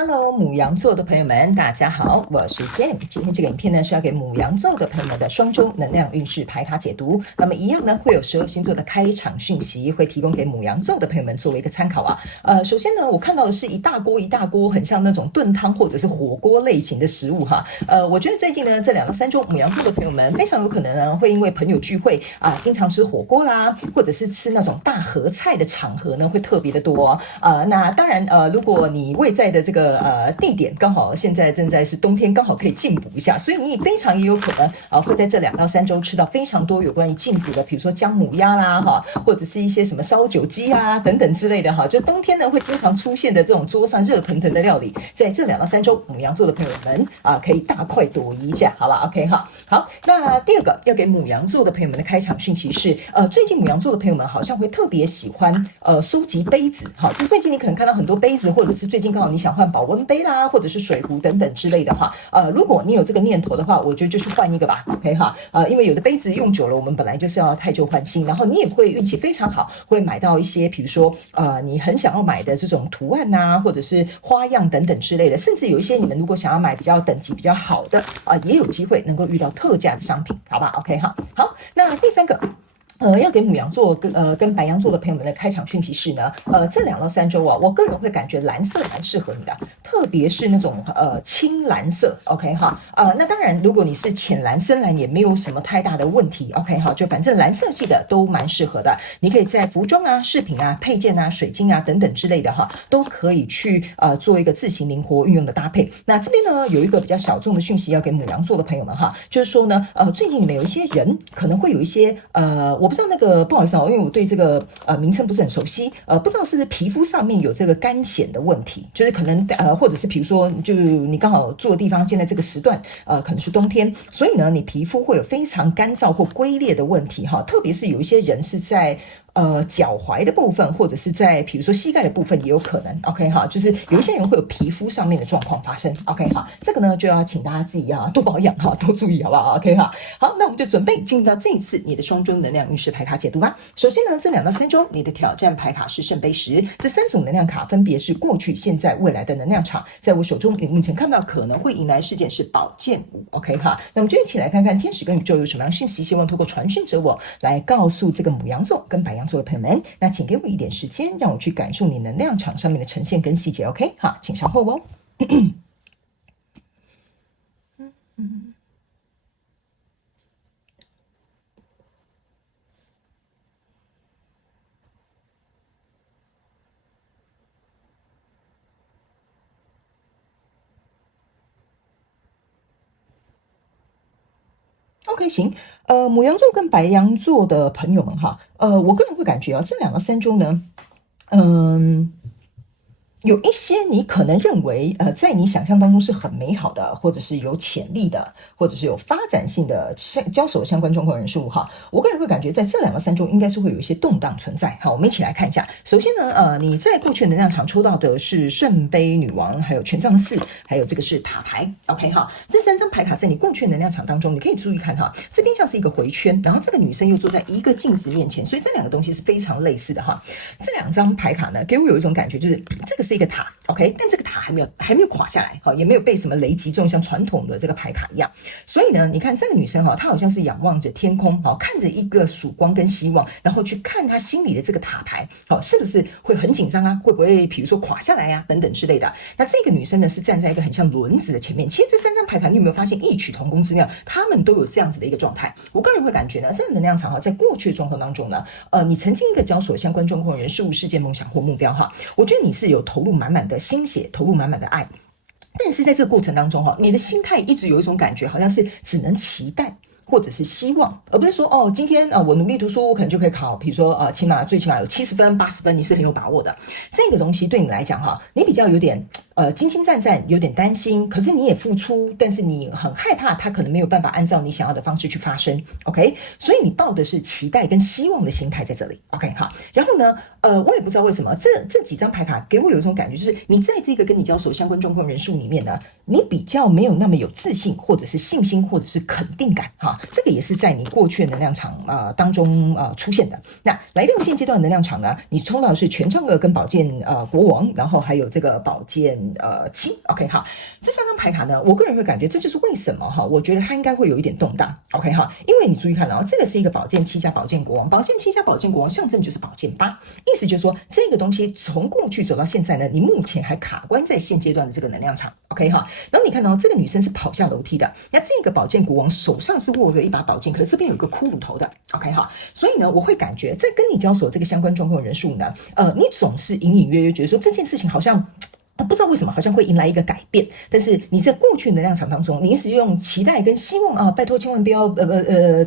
Hello，母羊座的朋友们，大家好，我是 Jane。今天这个影片呢是要给母羊座的朋友们的双周能量运势牌卡解读。那么一样呢，会有12星座的开场讯息，会提供给母羊座的朋友们作为一个参考啊。首先呢，我看到的是一大锅一大锅，很像那种炖汤或者是火锅类型的食物哈。我觉得最近呢这2到3周，母羊座的朋友们非常有可能呢会因为朋友聚会啊，经常吃火锅啦，或者是吃那种大合菜的场合呢会特别的多。那当然如果你位在的这个地点刚好现在正在是冬天，刚好可以进补一下，所以你非常也有可能会在这2到3周吃到非常多有关于进补的，比如说姜母鸭啦或者是一些什么烧酒鸡啊等等之类的就冬天呢会经常出现的这种桌上热腾腾的料理，在这2到3周母羊座的朋友们可以大快朵颐一下，好吧 ？OK 好，那第二个要给母羊座的朋友们的开场讯息是最近母羊座的朋友们好像会特别喜欢收集杯子就最近你可能看到很多杯子，或者是最近刚好你想换保温杯啦，或者是水壶等等之类的如果你有这个念头的话，我觉得就去换一个吧 ，OK 因为有的杯子用久了，我们本来就是要太旧换新，然后你也会运气非常好，会买到一些比如说你很想要买的这种图案啊，或者是花样等等之类的，甚至有一些你们如果想要买比较等级比较好的也有机会能够遇到特价的商品，好吧 ？OK 好，那第三个。要给母羊座跟白羊座的朋友们的开场讯息是呢，这2到3周我个人会感觉蓝色蛮适合你的，特别是那种青蓝色 ，OK 那当然如果你是浅蓝、深蓝也没有什么太大的问题 ，OK 就反正蓝色系的都蛮适合的，你可以在服装啊、饰品啊、配件啊、水晶啊等等之类的都可以去做一个自行灵活运用的搭配。那这边呢有一个比较小众的讯息要给母羊座的朋友们就是说呢最近你们有一些人可能会有一些我不知道那个不好意思因为我对这个名称不是很熟悉，不知道是不是皮肤上面有这个干癣的问题，就是可能或者是比如说就你刚好住的地方现在这个时段可能是冬天，所以呢你皮肤会有非常干燥或龟裂的问题特别是有一些人是在脚踝的部分，或者是在比如说膝盖的部分也有可能 ，OK 就是有一些人会有皮肤上面的状况发生 ，OK 这个呢就要请大家自己多保养多注意好不好 ？OK 好，那我们就准备进入到这一次你的双周能量运势牌卡解读吧。首先呢，这2到3周你的挑战牌卡是圣杯10，这3种能量卡分别是过去、现在、未来的能量场，在我手中你目前看到可能会迎来事件是宝剑五 ，OK 那我们就一起来看看天使跟宇宙有什么样讯息，希望透过传讯者我来告诉这个母羊座跟白羊座的朋友们，那请给我一点时间，让我去感受你能量场上面的呈现跟细节 ，OK？ 好，请稍后哦。OK， 行，母羊座跟白羊座的朋友们我个人会感觉这2到3周呢，有一些你可能认为在你想象当中是很美好的，或者是有潜力的，或者是有发展性的交手相关状况人事物我个人会感觉在这2到3周应该是会有一些动荡存在我们一起来看一下。首先呢你在过去的能量场抽到的是圣杯女王，还有权杖4，还有这个是塔牌 OK 这3张牌卡在你过去的能量场当中，你可以注意看这边像是一个回圈，然后这个女生又坐在一个镜子面前，所以这2个东西是非常类似的这2张牌卡呢给我有一种感觉，就是这个是一个塔 OK， 但这个塔还没有垮下来也没有被什么雷击中，像传统的这个牌卡一样。所以呢你看这个女生她好像是仰望着天空看着一个曙光跟希望，然后去看她心里的这个塔牌是不是会很紧张会不会比如说垮下来等等之类的。那这个女生呢是站在一个很像轮子的前面，其实这3张牌卡你有没有发现异曲同工之妙，他们都有这样子的一个状态。我个人会感觉呢这个能量场在过去的状况当中呢你曾经一个交手相关状况的人事物事件梦想或目标我觉得你是有投入满满的心血，投入满满的爱，但是在这个过程当中你的心态一直有一种感觉，好像是只能期待或者是希望，而不是说今天我努力读书，我可能就可以考，比如说最起码有70分、80分，你是很有把握的。这个东西对你来讲你比较有点惊惊战战，有点担心，可是你也付出，但是你很害怕它可能没有办法按照你想要的方式去发生 OK， 所以你抱的是期待跟希望的心态在这里 OK 然后呢我也不知道为什么这几张牌卡给我有一种感觉，就是你在这个跟你交手相关状况人数里面呢，你比较没有那么有自信，或者是信心，或者是肯定感这个也是在你过去的能量场当中出现的。那来到现阶段的能量场呢，你抽到的是权杖2跟宝剑国王，然后还有这个宝剑7 OK 哈，这3张牌卡呢，我个人会感觉这就是为什么哈，我觉得它应该会有一点动荡 OK 哈，因为你注意看这个是一个宝剑7加宝剑国王，宝剑7加宝剑国王象征就是宝剑8，意思就是说这个东西从过去走到现在呢，你目前还卡关在现阶段的这个能量场 OK 哈，然后你看到这个女生是跑下楼梯的，那这个宝剑国王手上是握着一把宝剑，可是这边有一个骷髅头的 OK 哈，所以呢，我会感觉在跟你交手这个相关状况人数呢，你总是隐隐约约觉得说这件事情好像不知道为什么好像会迎来一个改变，但是你在过去能量场当中，你一直用期待跟希望啊，拜托千万不要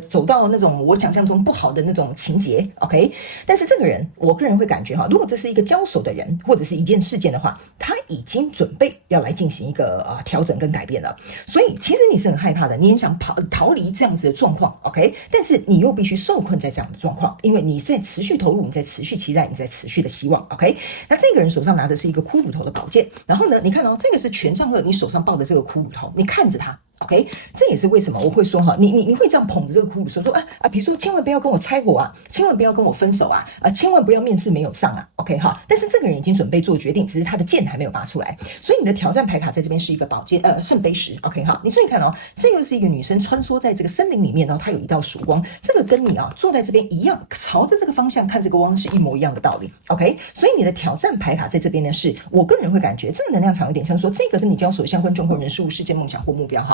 走到那种我想象中不好的那种情节 OK， 但是这个人我个人会感觉如果这是一个交手的人或者是一件事件的话，他已经准备要来进行一个调整跟改变了，所以其实你是很害怕的，你很想逃离这样子的状况 OK， 但是你又必须受困在这样的状况，因为你在持续投入，你在持续期待，你在持续的希望 OK， 那这个人手上拿的是一个骷髅头的宝剑，然后呢，你看这个是权杖2，你手上抱的这个骷髅头，你看着他 OK， 这也是为什么我会说你会这样捧着这个骷髅说比如说千万不要跟我拆伙啊，千万不要跟我分手啊，千万不要面试没有上啊 OK 哈，但是这个人已经准备做决定，只是他的剑还没有拔出来，所以你的挑战牌卡在这边是一个宝剑圣杯10 OK 哈，你注意看这又是一个女生穿梭在这个森林里面，然后她有一道曙光，这个跟你坐在这边一样，朝着这个方向看这个光是一模一样的道理 OK， 所以你的挑战牌卡在这边呢，是我个人会感觉这个能量场有点像说这个跟你交手相关状况人数事件梦想或目标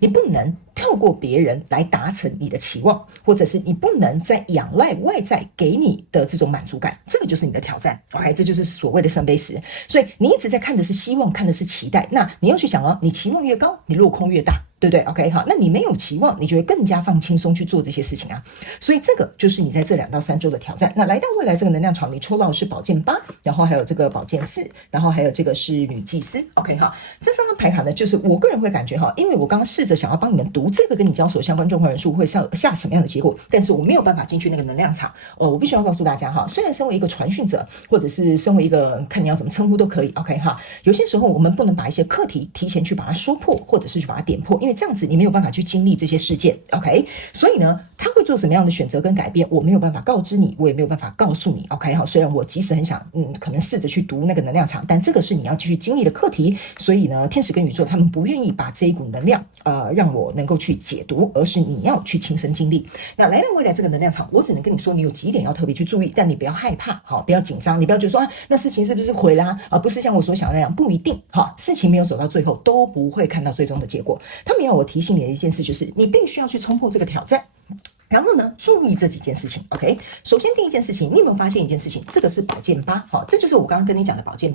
你不能跳过别人来达成你的期望，或者是你不能再仰赖外在给你的这种满足感，这个就是你的挑战 OK， 这就是所谓的圣杯10，所以你一直在看的是希望，看的是期待，那你要去想你期望越高，你落空越大，对不对 OK 好，那你没有期望，你就会更加放轻松去做这些事情所以这个就是你在这2到3周的挑战。那来到未来这个能量场，你抽到的是宝剑8，然后还有这个宝剑4，然后还有这个是女祭司 OK 哈，这3张牌卡呢，就是我个人会感觉因为我刚刚试着想要帮你们读这个跟你交手相关状况人数会下什么样的结果，但是我没有办法进去那个能量场我必须要告诉大家虽然身为一个传讯者，或者是身为一个看你要怎么称呼都可以 OK 哈，有些时候我们不能把一些课题提前去把它说破，或者是去把它点破，因为这样子你没有办法去经历这些事件 OK， 所以呢他会做什么样的选择跟改变，我没有办法告知你，我也没有办法告诉你 OK 好，虽然我即使很想可能试着去读那个能量场，但这个是你要继续经历的课题，所以呢天使跟宇宙他们不愿意把这一股能量让我能够去解读，而是你要去亲身经历。那来到未来这个能量场，我只能跟你说你有几点要特别去注意，但你不要害怕不要紧张，你不要觉得说那事情是不是毁啦不是像我所想的那样，不一定事情没有走到最后都不会看到最终的结果。他们要我提醒你的一件事就是你必须要去冲破这个挑战，然后呢，注意这几件事情 OK， 首先第一件事情，你有没有发现一件事情，这个是宝剑8这就是我刚刚跟你讲的宝剑8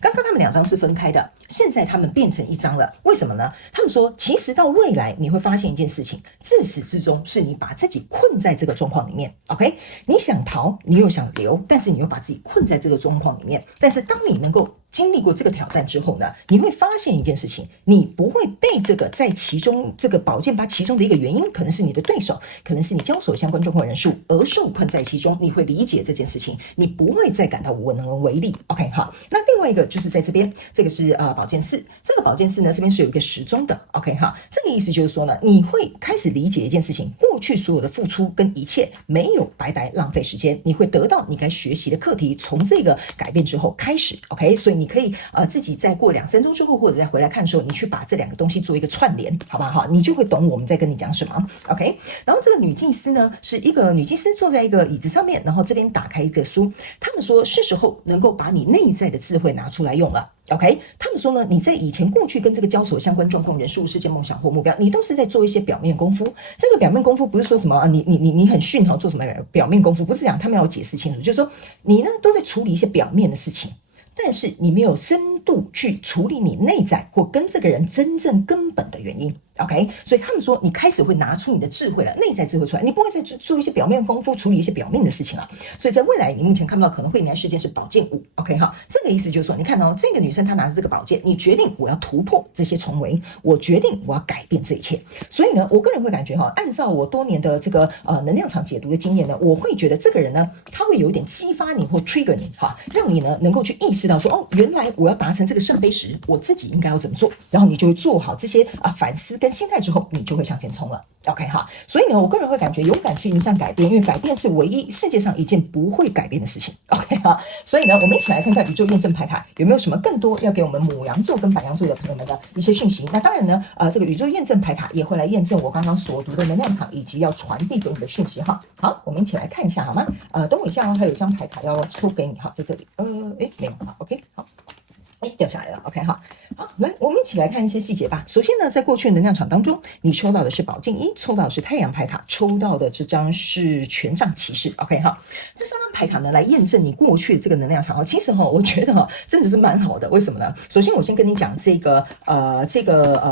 刚刚他们2张是分开的，现在他们变成1张了，为什么呢？他们说其实到未来你会发现一件事情，自始至终是你把自己困在这个状况里面 OK， 你想逃你又想留，但是你又把自己困在这个状况里面，但是当你能够经历过这个挑战之后呢，你会发现一件事情，你不会被这个在其中这个宝剑8其中的一个原因，可能是你的对手，可能是你交手相关状况人数而受困在其中，你会理解这件事情，你不会再感到无能为力 OK 好，那另外一个就是在这边，这个是宝剑4，这个宝剑4呢这边是有一个时钟的 OK 好，这个意思就是说呢，你会开始理解一件事情，过去所有的付出跟一切没有白白浪费时间，你会得到你该学习的课题，从这个改变之后开始 OK， 所以你可以自己再过2-3周之后，或者再回来看的时候，你去把这2个东西做一个串联，好不好？你就会懂我们在跟你讲什么 OK。 然后这个女祭司呢，是一个女祭司坐在一个椅子上面，然后这边打开一个书，他们说是时候能够把你内在的智慧拿出来用了 OK， 他们说呢，你在以前过去跟这个交手相关状况人数事件梦想或目标，你都是在做一些表面功夫，这个表面功夫不是说什么你很逊做什么表面功夫，不是这样，他们要解释清楚，就是说你呢都在处理一些表面的事情，但是你没有深度去处理你内在或跟这个人真正根本的原因 OK， 所以他们说你开始会拿出你的智慧了，内在智慧出来，你不会再做一些表面功夫，处理一些表面的事情了。所以在未来你目前看不到可能会迎来事件是宝剑5 OK 哈，这个意思就是说，你看这个女生她拿着这个宝剑，你决定我要突破这些重围，我决定我要改变这一切。所以呢，我个人会感觉按照我多年的这个能量场解读的经验呢，我会觉得这个人呢，他会有一点激发你或 trigger 你让你呢能够去意识到说原来我要达成这个圣杯时，我自己应该要怎么做，然后你就会做好这些反思跟心态之后，你就会向前冲了。OK 哈，所以呢，我个人会感觉勇敢去迎向改变，因为改变是唯一世界上一件不会改变的事情。OK 哈，所以呢，我们一起来看看宇宙验证牌卡有没有什么更多要给我们牡羊座跟白羊座的朋友们的一些讯息。那当然呢，这个宇宙验证牌卡也会来验证我刚刚所读的能量场以及要传递给你的讯息哈。好，我们一起来看一下好吗？等我一下哦，还有一张牌卡要抽给你哈，在这里。没有哈 ，OK 好。掉下来了 ，OK 哈，好，来，我们一起来看一些细节吧。首先呢，在过去的能量场当中，你抽到的是宝剑一，抽到的是太阳牌卡，抽到的这张是权杖骑士 ，OK 哈。这三张牌卡呢，来验证你过去的这个能量场其实我觉得真的是蛮好的。为什么呢？首先我先跟你讲这个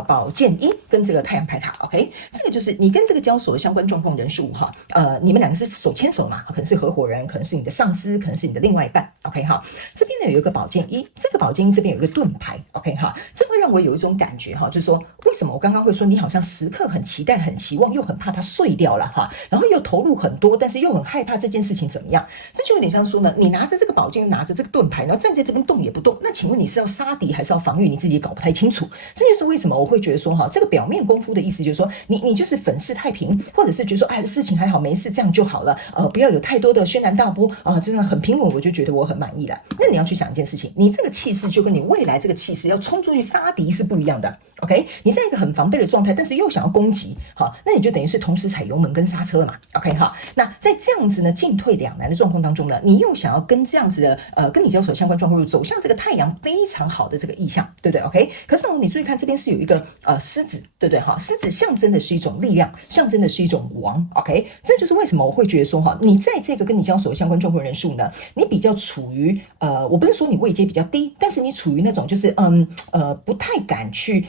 宝剑一跟这个太阳牌卡 ，OK， 这个就是你跟这个交手的相关状况人数哈，你们两个是手牵手嘛，可能是合伙人，可能是你的上司，可能是你的另外一半 ，OK 哈。这边呢有一个宝剑一，这个宝剑一这边有一个盾牌 ，OK 哈，这会让我有一种感觉哈，就是说为什么我刚刚会说你好像时刻很期待、很期望，又很怕它碎掉了哈，然后又投入很多，但是又很害怕这件事情怎么样？这就有点像说呢，你拿着这个宝剑，又拿着这个盾牌，然后站在这边动也不动，那请问你是要杀敌还是要防御？你自己也搞不太清楚。这就是为什么我会觉得说哈，这个表面功夫的意思就是说，你就是粉饰太平，或者是觉得说哎事情还好没事这样就好了，不要有太多的轩然大波啊，真的很平稳，我就觉得我很满意了。那你要去想一件事情，你这个气势就跟你未来这个气势要冲出去杀敌是不一样的。OK， 你在一个很防备的状态，但是又想要攻击，好，那你就等于是同时踩油门跟刹车了嘛。OK 哈，那在这样子呢进退两难的状况当中呢，你又想要跟这样子的跟你交手相关状况走向这个太阳非常好的这个意象，对不对 ？OK， 可是你注意看这边是有一个狮子，对不对哈？狮子象征的是一种力量，象征的是一种王。OK， 这就是为什么我会觉得说哈，你在这个跟你交手的相关状况人数呢，你比较处于我不是说你位阶比较低，但是你处于那种就是不太敢去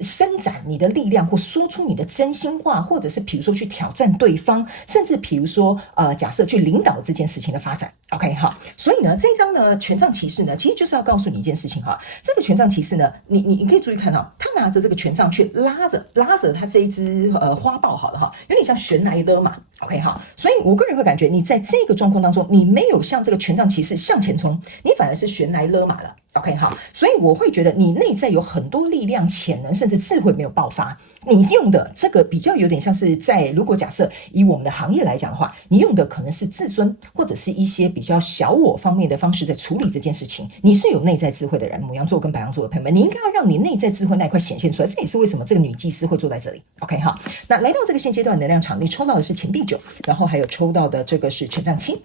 伸展你的力量，或说出你的真心话，或者是比如说去挑战对方，甚至比如说假设去领导这件事情的发展。OK 哈，所以呢，这张呢权杖骑士呢，其实就是要告诉你一件事情哈，这个权杖骑士呢，你可以注意看哈，他拿着这个权杖去拉着他这一只花豹好了哈，有点像悬来勒马。OK 哈，所以我个人会感觉你在这个状况当中，你没有像这个权杖骑士向前冲，你反而是悬来勒马了。OK 好，所以我会觉得你内在有很多力量、潜能，甚至智慧没有爆发。你用的这个比较有点像是在，如果假设以我们的行业来讲的话，你用的可能是自尊，或者是一些比较小我方面的方式在处理这件事情。你是有内在智慧的人，牡羊座跟白羊座的朋友们，你应该要让你内在智慧那一块显现出来。这也是为什么这个女祭司会坐在这里。OK 好，那来到这个现阶段能量场，你抽到的是钱币9，然后还有抽到的这个是权杖7。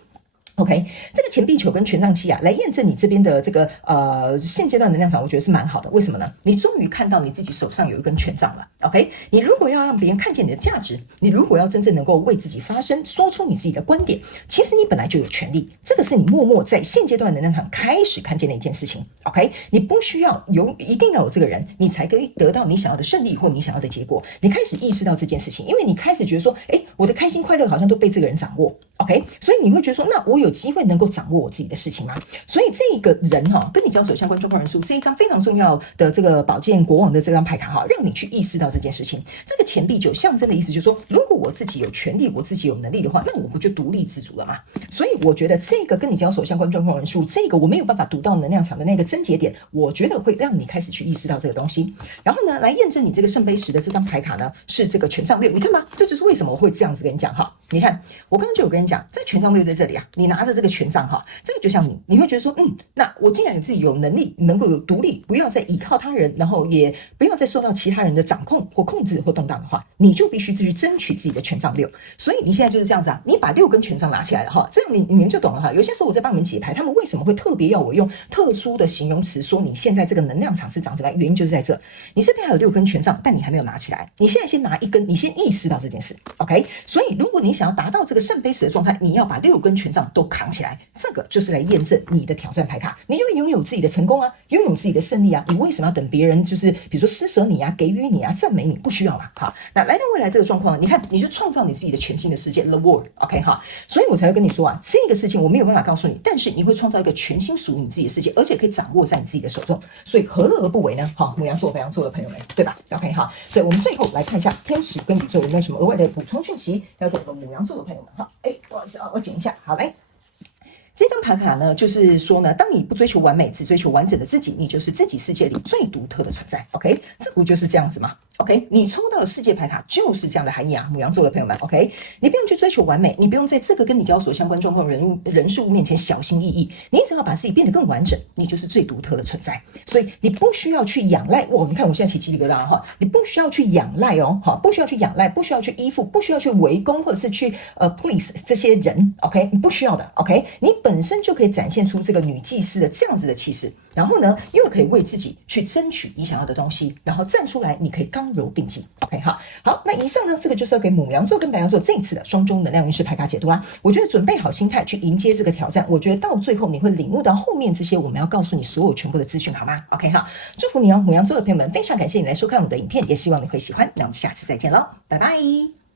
OK， 这个钱币9跟权杖7来验证你这边的这个现阶段能量场，我觉得是蛮好的。为什么呢？你终于看到你自己手上有一根权杖了。OK， 你如果要让别人看见你的价值，你如果要真正能够为自己发声，说出你自己的观点，其实你本来就有权利。这个是你默默在现阶段能量场开始看见的一件事情。OK， 你不需要一定要有这个人，你才可以得到你想要的胜利或你想要的结果。你开始意识到这件事情，因为你开始觉得说，我的开心快乐好像都被这个人掌握。OK， 所以你会觉得说，那我有机会能够掌握我自己的事情吗？所以这个人跟你交手相关状况人数这一张非常重要的这个宝剑国王的这张牌卡让你去意识到这件事情。这个钱币9象征的意思就是说，如果我自己有权利，我自己有能力的话，那我不就独立自主了吗？所以我觉得这个跟你交手相关状况人数，这个我没有办法读到能量场的那个症结点，我觉得会让你开始去意识到这个东西。然后呢，来验证你这个圣杯10的这张牌卡呢，是这个权杖6。你看吧，这就是为什么我会这样子跟你讲哈。你看，我刚刚就有跟你讲，这权杖6在这里啊，你拿着这个权杖哈，这个就像你会觉得说，那我既然有自己有能力，能够有独立，不要再依靠他人，然后也不要再受到其他人的掌控或控制或动荡的话，你就必须去争取自己的权杖6。所以你现在就是这样子啊，你把6根权杖拿起来了哈，这样你们就懂了哈。有些时候我在帮你们解牌，他们为什么会特别要我用特殊的形容词说你现在这个能量场是长怎么样？原因就是在这，你这边还有6根权杖，但你还没有拿起来。你现在先拿1根，你先意识到这件事 ，OK？ 所以如果你想要达到这个圣杯10的状态，你要把6根权杖都扛起来，这个就是来验证你的挑战牌卡，你就会拥有自己的成功啊，拥有自己的胜利啊。你为什么要等别人就是比如说施舍你啊，给予你啊，赞美你？不需要嘛。好，那来到未来这个状况，你看你就创造你自己的全新的世界 ，the world，OK 哈。所以我才会跟你说啊，这个事情我没有办法告诉你，但是你会创造一个全新属于你自己的世界，而且可以掌握在你自己的手中。所以何乐而不为呢？好，牡羊座、白羊座的朋友们，对吧 ？OK 哈。所以我们最后来看一下天使跟宇宙有没有什么额外的补充讯息要给我们牡羊座的朋友们哈。不好意思啊，我剪一下，好来。这张牌卡呢，就是说呢，当你不追求完美，只追求完整的自己，你就是自己世界里最独特的存在。OK，这不就是这样子吗 OK， 你抽到的世界牌卡就是这样的含义啊，牡羊座的朋友们 ，OK， 你不用去追求完美，你不用在这个跟你交所相关状况人事物面前小心翼翼，你只要把自己变得更完整，你就是最独特的存在。所以你不需要去仰赖你看我现在起鸡皮疙瘩哈，你不需要去仰赖哦，哈，不需要去仰赖，不需要去依附，不需要去围攻或者是去please 这些人 ，OK， 你不需要的 ，OK， 你本身就可以展现出这个女祭司的这样子的气势。然后呢，又可以为自己去争取你想要的东西，然后站出来，你可以刚柔并济。OK， 好，那以上呢，这个就是要给牡羊座跟白羊座这一次的双周能量运势牌卡解读啦。我觉得准备好心态去迎接这个挑战，我觉得到最后你会领悟到后面这些我们要告诉你所有全部的资讯，好吗 ？OK， 祝福你哦，牡羊座的朋友们，非常感谢你来收看我的影片，也希望你会喜欢。那我们下次再见喽，拜拜。